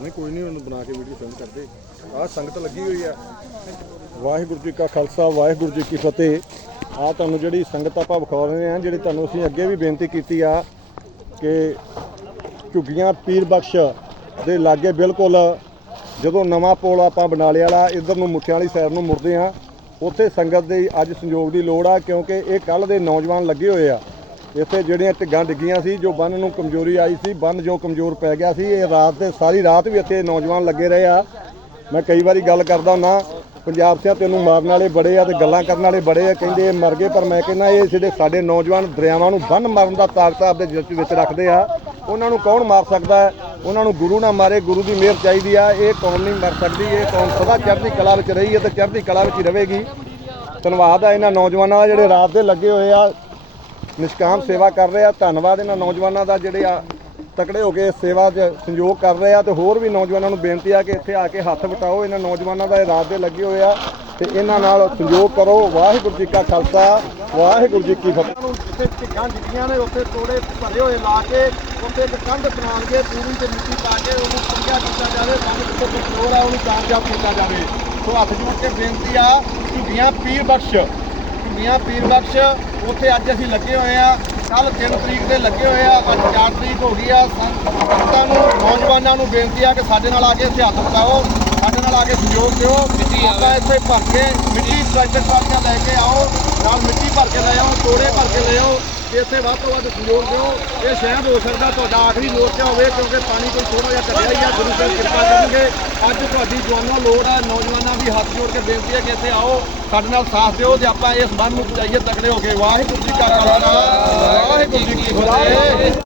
ਨਹੀਂ, ਕੋਈ ਨਹੀਂ, ਉਹਨੂੰ ਬਣਾ ਕੇ ਵੀਡੀਓ ਸੈਂਡ ਕਰਦੇ ਆਹ ਸੰਗਤ ਲੱਗੀ ਹੋਈ ਆ। ਵਾਹਿਗੁਰੂ ਜੀ ਕਾ ਖਾਲਸਾ, ਵਾਹਿਗੁਰੂ ਜੀ ਕੀ ਫਤਿਹ। ਆ ਤੁਹਾਨੂੰ ਜਿਹੜੀ ਸੰਗਤ ਆਪਾਂ ਵਿਖਾ ਰਹੇ ਆ ਜਿਹੜੀ ਤੁਹਾਨੂੰ ਅਸੀਂ ਅੱਗੇ ਵੀ ਬੇਨਤੀ ਕੀਤੀ ਆ ਕਿ ਝੁੱਗੀਆਂ ਪੀਰ ਬਖਸ਼ ਦੇ ਲਾਗੇ ਬਿਲਕੁਲ ਜਦੋਂ ਨਵਾਂ ਪੁਲ ਆਪਾਂ ਬਣਾ ਲਿਆ ਵਾਲਾ, ਇਧਰ ਨੂੰ ਮੁੱਠਿਆਂ ਵਾਲੀ ਸਾਈਡ ਨੂੰ ਮੁੜਦੇ ਆ ਉੱਥੇ ਸੰਗਤ ਦੇ ਅੱਜ ਸੰਯੋਗ ਦੀ ਲੋੜ ਆ, ਕਿਉਂਕਿ ਇਹ ਕੱਲ ਦੇ ਨੌਜਵਾਨ ਲੱਗੇ ਹੋਏ ਆ। ਇੱਥੇ ਜਿਹੜੀਆਂ ਢਿੱਗਾਂ ਡਿੱਗੀਆਂ ਸੀ, ਜੋ ਬੰਨ ਨੂੰ ਕਮਜ਼ੋਰੀ ਆਈ ਸੀ, ਬੰਨ ਜੋ ਕਮਜ਼ੋਰ ਪੈ ਗਿਆ ਸੀ, ਇਹ ਰਾਤ ਦੇ ਸਾਰੀ ਰਾਤ ਵੀ ਇੱਥੇ ਨੌਜਵਾਨ ਲੱਗੇ ਰਹੇ ਆ। ਮੈਂ ਕਈ ਵਾਰੀ ਗੱਲ ਕਰਦਾ ਹੁੰਦਾ, ਪੰਜਾਬ ਸਿਆ ਤੈਨੂੰ ਮਾਰਨ ਵਾਲੇ ਬੜੇ ਆ ਤੇ ਗੱਲਾਂ ਕਰਨ ਵਾਲੇ ਬੜੇ ਆ, ਕਹਿੰਦੇ ਇਹ ਮਰ ਗਏ, ਪਰ ਮੈਂ ਕਹਿੰਦਾ ਇਹ ਜਿਹੜੇ ਸਾਡੇ ਨੌਜਵਾਨ ਦਰਿਆਵਾਂ ਨੂੰ ਬੰਨ ਮਾਰਨ ਦਾ ਤਾਕਤ ਆਪਦੇ ਦਿਲ ਵਿੱਚ ਰੱਖਦੇ ਆ। ਉਹਨਾਂ ਨੂੰ ਕੌਣ ਮਾਰ ਸਕਦਾ ਹੈ? ਉਹਨਾਂ ਨੂੰ ਗੁਰੂ ਨਾ ਮਾਰੇ, ਗੁਰੂ ਦੀ ਮਿਹਰ ਚਾਹੀਦੀ ਆ। ਇਹ ਕੌਮ ਨਹੀਂ ਮਰ ਸਕਦੀ, ਇਹ ਕੌਮ ਸਦਾ ਚੜ੍ਹਦੀ ਕਲਾ ਵਿੱਚ ਰਹੀ ਹੈ ਤੇ ਚੜ੍ਹਦੀ ਕਲਾ ਵਿੱਚ ਹੀ ਰਹੇਗੀ। ਧੰਨਵਾਦ ਆ ਇਹਨਾਂ ਨੌਜਵਾਨਾਂ ਦਾ ਜਿਹੜੇ ਰਾਤ ਦੇ ਲੱਗੇ ਹੋਏ ਆ। ਨਿਸ਼ਕਾਮ ਸੇਵਾ ਕਰ ਰਹੇ ਆ। ਧੰਨਵਾਦ ਇਹਨਾਂ ਨੌਜਵਾਨਾਂ ਦਾ ਜਿਹੜੇ ਆ ਤਕੜੇ ਹੋ ਕੇ ਸੇਵਾ 'ਚ ਸੰਯੋਗ ਕਰ ਰਹੇ ਆ ਤੇ ਹੋਰ ਵੀ ਨੌਜਵਾਨਾਂ ਨੂੰ ਬੇਨਤੀ ਆ ਕਿ ਇੱਥੇ ਆ ਕੇ ਹੱਥ ਵਟਾਓ। ਇਹਨਾਂ ਨੌਜਵਾਨਾਂ ਦਾ ਇਰਾਦੇ ਲੱਗੇ ਹੋਏ ਆ ਤੇ ਇਹਨਾਂ ਨਾਲ ਸੰਯੋਗ ਕਰੋ। ਵਾਹਿਗੁਰੂ ਜੀ ਕਾ ਖਾਲਸਾ, ਵਾਹਿਗੁਰੂ ਜੀ ਕੀ ਫਤਿਹ। ਜਿੱਥੇ ਢਿੱਗਾਂ ਡਿੱਗੀਆਂ ਨੇ, ਉੱਥੇ ਤੋੜੇ ਭਰੇ ਹੋਏ ਲਾ ਕੇ ਉੱਥੇ ਇੱਕ ਕੰਧ ਬਣਾਉਣਗੇ, ਪੂਰੀ ਤੇ ਮਿੱਟੀ ਪਾ ਕੇ ਉਹਨੂੰ ਪੱਕਿਆ ਕੀਤਾ ਜਾਵੇ, ਕੰਧ ਜਿੱਥੇ ਕੰਟਰੋਲ ਆ, ਉਹਨੂੰ ਕਾਮਯਾਬ ਕੀਤਾ ਜਾਵੇ। ਸੋ ਹੱਥ ਜੋੜ ਕੇ ਬੇਨਤੀ ਆ, ਝੁੱਗੀਆਂ ਪੀਰ ਬਖਸ਼। ਮੀਆਂ ਪੀਰ ਬਖਸ਼ ਉੱਥੇ ਅੱਜ ਅਸੀਂ ਲੱਗੇ ਹੋਏ ਆ ਕੱਲ 3 ਤਰੀਕ ਦੇ ਲੱਗੇ ਹੋਏ ਆ ਅੱਜ 4 ਤਰੀਕ ਹੋ ਗਈ ਆ। ਸੰਤਾਂ ਨੂੰ ਨੌਜਵਾਨਾਂ ਨੂੰ ਬੇਨਤੀ ਆ ਕਿ ਸਾਡੇ ਨਾਲ ਆ ਕੇ ਇੱਥੇ ਹੱਥ ਪਟਾਓ ਸਾਡੇ ਨਾਲ ਆ ਕੇ ਸਹਿਯੋਗ ਦਿਓ। ਆਪਾਂ ਇੱਥੇ ਭਰ ਕੇ ਮਿੱਟੀ ਟਰੈਕਟਰ ਟਰਾਲੀਆਂ ਲੈ ਕੇ ਆਓ ਨਾਲ ਮਿੱਟੀ ਭਰ ਕੇ ਲੈ ਆਓ ਤੋੜੇ ਭਰ ਕੇ ਲੈ ਆਓ ਤੇ ਇੱਥੇ ਵੱਧ ਤੋਂ ਵੱਧ ਸਹਿਯੋਗ ਦਿਓ। ਇਹ ਸ਼ਾਇਦ ਹੋ ਸਕਦਾ ਤੁਹਾਡਾ ਆਖਰੀ ਮੋਰਚਾ ਹੋਵੇ ਕਿਉਂਕਿ ਪਾਣੀ ਕੋਈ ਥੋੜਾ ਜਿਹਾ ਘਟਿਆ ਹੀ ਆ ਗੁਰੂ ਸਾਹਿਬ ਕਿਰਪਾ ਕਰਨਗੇ। ਅੱਜ ਤੁਹਾਡੀ ਜਵਾਨਾਂ ਲੋੜ ਹੈ ਨੌਜਵਾਨਾਂ ਦੀ ਹੱਥ ਜੋੜ ਕੇ ਬੇਨਤੀ ਹੈ ਕਿ ਇੱਥੇ ਆਓ। ਸਾਡੇ ਨਾਲ ਸਾਥ ਦਿਓ ਤੇ ਆਪਾਂ ਇਸ ਮਨ ਨੂੰ ਪਹੁੰਚਾਈਏ ਤਕੜੇ ਹੋ ਕੇ। ਵਾਹਿਗੁਰੂ ਜੀ ਕਾ ਖਾਲਸਾ, ਵਾਹਿਗੁਰੂ ਜੀ ਕੀ ਫਤਿਹ।